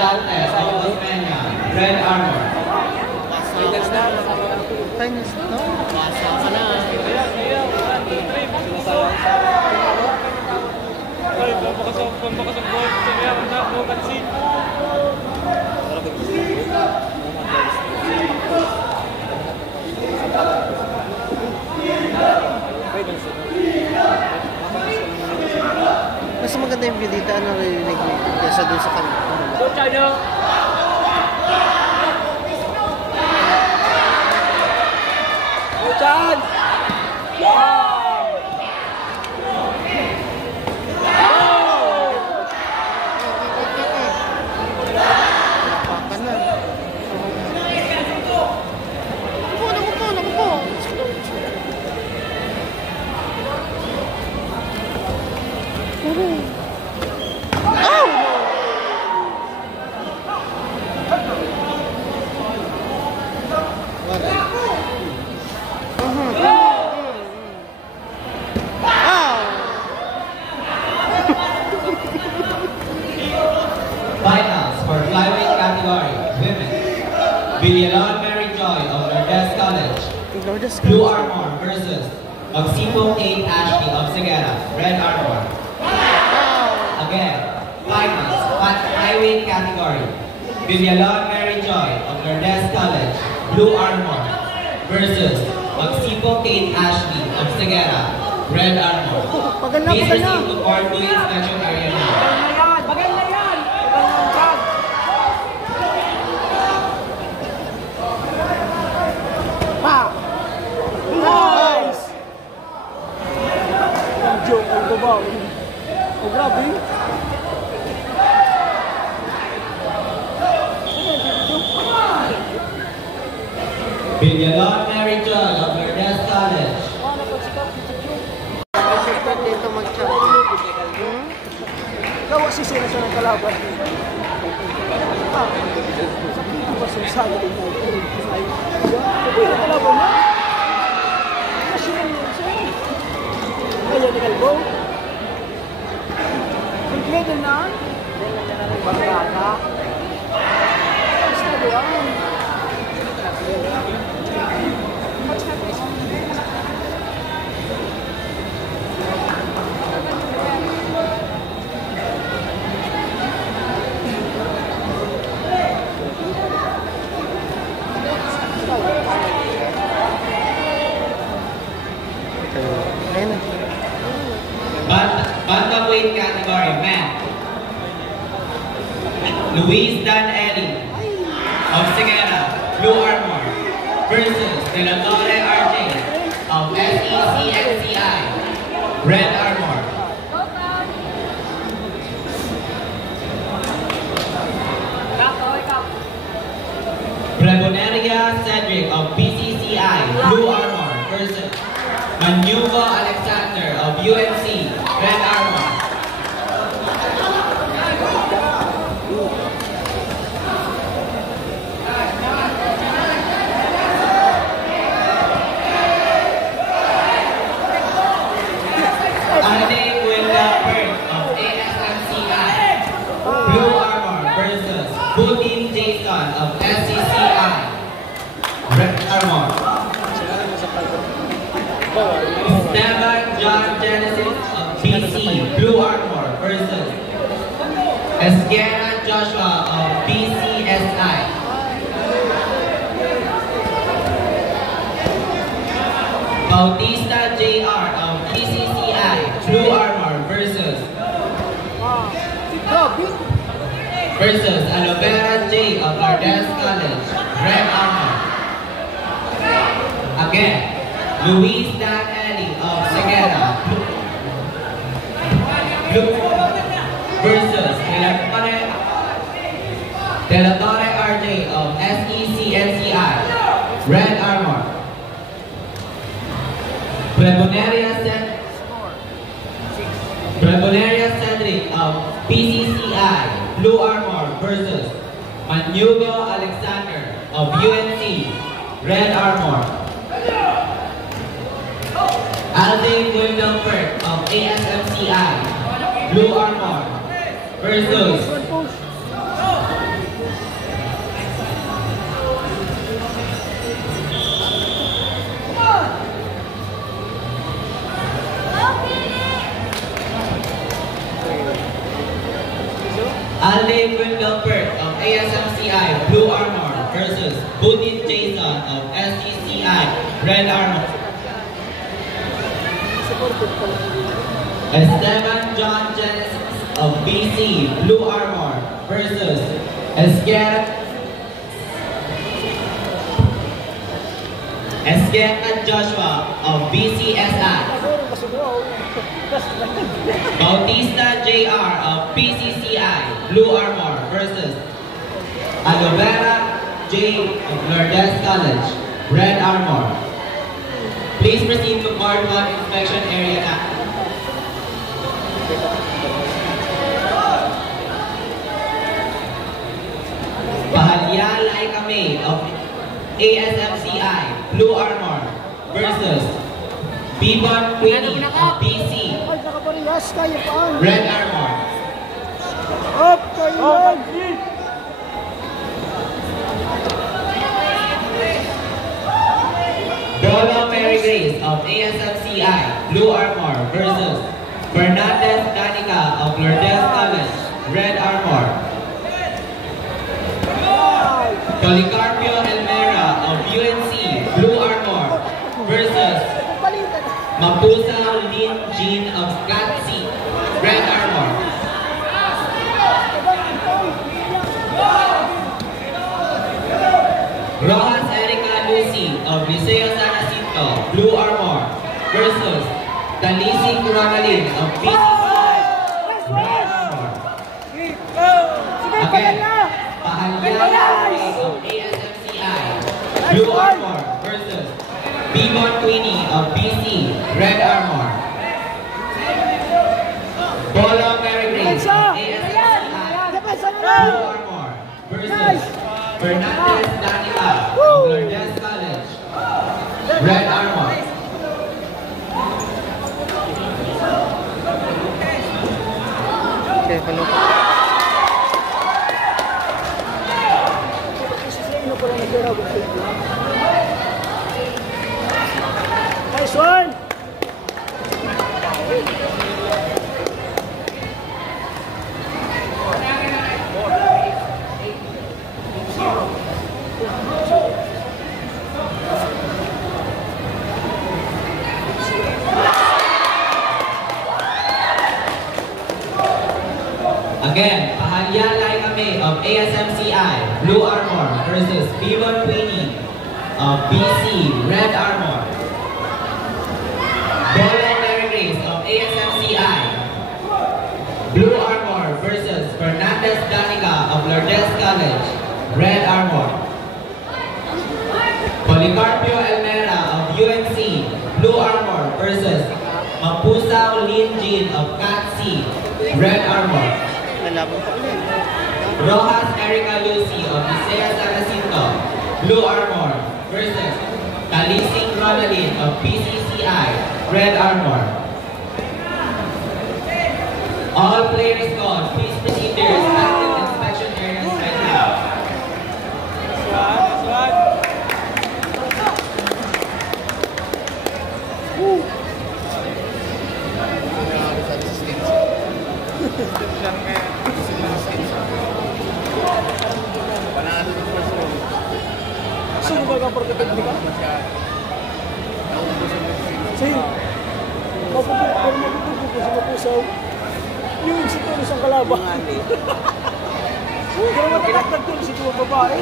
Red Armor. Finals na to? Basa ka na. Mas maganda yung view dito. Ano narinig mo? Kesa doon sa kanila. Go China! Go Chan! Wow! Papa na. Naku po. Finals for flyweight category, women. Villalon Mary Joy of Lourdes College. Blue Armor versus Magsipo Kate Ashley of Segura, Red Armor. Again, finals, flyweight category. Villalon Mary Joy of Lourdes College, Blue Armor versus Magsipo Kate Ashley of Segura, Red Armor. Please proceed to court to inspection area now. Nice! Ang joke, ang babaw. Oh, grabe. Villalon Mary Joy of Lourdes College. Masipag dito mag-champion. Gawa si Sina siya ng kalaban. Sakit ba siya sa akin? Sabi na kalaban na. National yun siya. Kaya ni Kalbo. Complete na. Dahil na rin bagada. Sabi yan. Bantamweight category, men. Luis Dan Eli of Segura, Blue Armor versus De La Torre RJ of SECNCI, Red Armor. Preboneria Cedric of BCCI, Blue Armor versus Manugo Alexander of UNC, Red Armor. Ade Wilbert of ASMCI, Blue Armor versus Putin Jason of SCCI, Red Armor. Esteban John Genesis of BC, Blue Armor versus Esquera Joshua of BCSI. Bautista JR of BCCI, Blue Armor versus Alovera J of Lourdes College, Red Armor. Again, Luis Dan Eli of Segura versus De La Torre RJ of SECNCI, Red Armor. Preboneria Cedric of PCCI, Blue Armor versus Manugo Alexander of UNC, Red Armor. Alvin Wilbert of ASMCI, Blue Armor versus Kevin Milford of ASMCI, Blue Armor, versus Budin Jason of SCCI, Red Armor. Esteban John Genesis of BC, Blue Armor, versus Esquerra Joshua of BCSI. Bautista JR of PCCI, Blue Armor, versus Alovera J of Lourdes College, Red Armor. Please proceed to Part 1 inspection area now. Bahalya Laika May of ASMCI, Blue Armor, versus Bibon Queenie of BC, Red Armor. Dolo Mary Grace of ASMCI, Blue Armor, versus Fernandez Danica of Lourdes College, Red Armor. Policarpio Elmera of UNC, Blue Armor, versus Mapusa Lin Jean of SCATC, Red Armor. Rojas Erica Lucy of Liceo San Jacinto, Blue Armor, versus Dalising Ronaldin of PCCI, Red Armor. Again, Pahalya of ASMCI, Blue Armor, versus Bibon Queenie of BC, Red Armor. Bolo Mary Grace of ASMCI, Blue Armor, versus Fernandez Danica of Lourdes College, Red Armor. Okay, hello. Nice one! Again, Pahalya Laika May of ASMCI, Blue Armor, versus Bibon Queenie of BC, Red Armor. Bolo Mary Grace of ASMCI, Blue Armor, versus Fernandez Danica of Lourdes College, Red Armor. Policarpio Elmera of UNC, Blue Armor, versus Mapusa Lin Jean of CATC, Red Armor. Rojas Erica Lucy of Liceo San Jacinto, Blue Armor, versus Dalising Ronaldin of PCCI, Red Armor. All players called, please proceed to your respective inspection areas right now. Sino ba ang pagkateknika? Sino? Mapupupo sa mapusaw. Yung sa tulos ang kalaban. Huwag ka naman kinakagtol sa babae.